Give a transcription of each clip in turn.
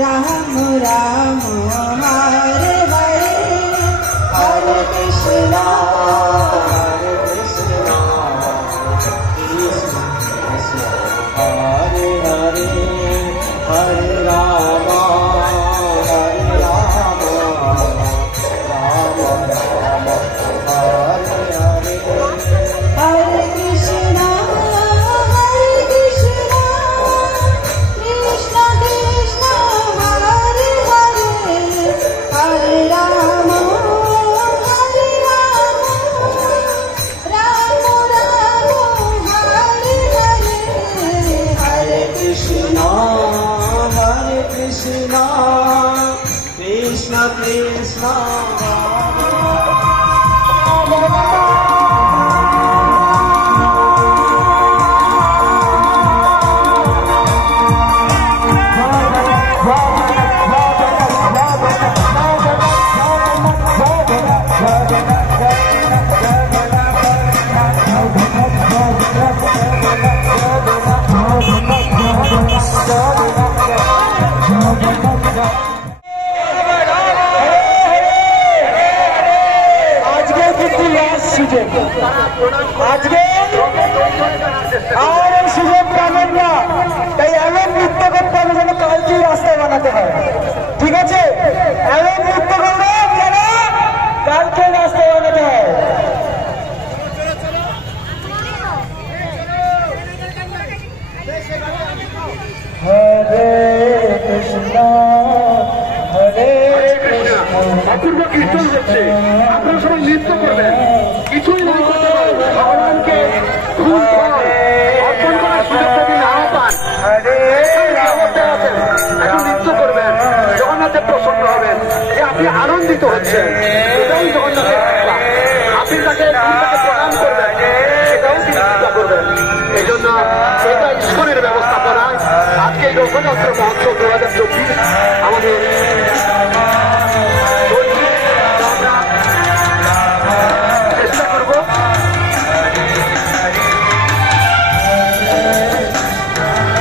राम राम हरे हरे, हरे कृष्णा हरे हरे, हरे राम हरे राम, राम राम हरे हरे। हरे कृष्णा कृष्ण कृष्ण हरे हरे, हरे राम राम राम हरे हरे। हरे कृष्णा कृष्ण कृष्ण আজকে আর সুযোগ পাবেন না, তাই এমন নৃত্য করতে হবে যেন কালকেই রাস্তায় বানাতে হয়। ঠিক আছে, এমন নৃত্য করবে যেন কালকে রাস্তায় বানাতে হয়। হরে কৃষ্ণ হরে কৃষ্ণ। অপূর্ব কীর্তন হচ্ছে, আপনারা সবাই নৃত্য করবেন, কিছুই না করতে পারেন, ভগবানকে ফুল ফল অর্পণ করার সুযোগ যদি নাও পান, এখন নৃত্য করবেন, জগন্নাথের প্রসন্ন হবেন, যে আপনি আনন্দিত হচ্ছেন, এটাই জগন্নাথের কৃপা। আপনি তাকে প্রণাম করবেন, সেটাও তিনি কৃপা করবেন। এই জন্য এটা ঈশ্বরের ব্যবস্থাপনা। আজকে রথযাত্রা মহোৎসব 2024 আমাদের চেষ্টা করব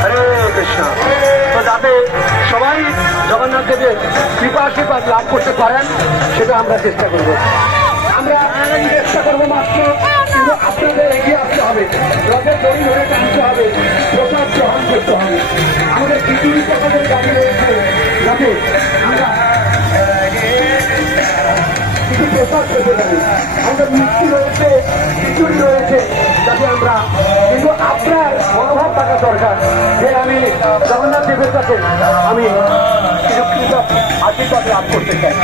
হরে কৃষ্ণ, তো যাতে সবাই জগন্নাথ দেবের কৃপা আশীর্বাদ লাভ করতে পারেন, সেটা আমরা চেষ্টা করব। আমরা চেষ্টা করবো মাত্র, কিন্তু আপনাদের এগিয়ে আসতে হবে, রথের দড়ি ধরে টানতে হবে, প্রসাদ গ্রহণ করতে হবে। আমাদের খিচুড়ি প্রসাদের গাড়ি রয়েছে, যাতে আমরা কিছু প্রসাদ পেতে পারি। আমাদের মিষ্টি রয়েছে, খিচুড়ি রয়েছে, যাতে আমরা, কিন্তু আপনার মনোভাব থাকা দরকার যে আমি জগন্নাথ দেবের কাছে আমি কিছু আশীর্বাদ লাভ করতে চাই।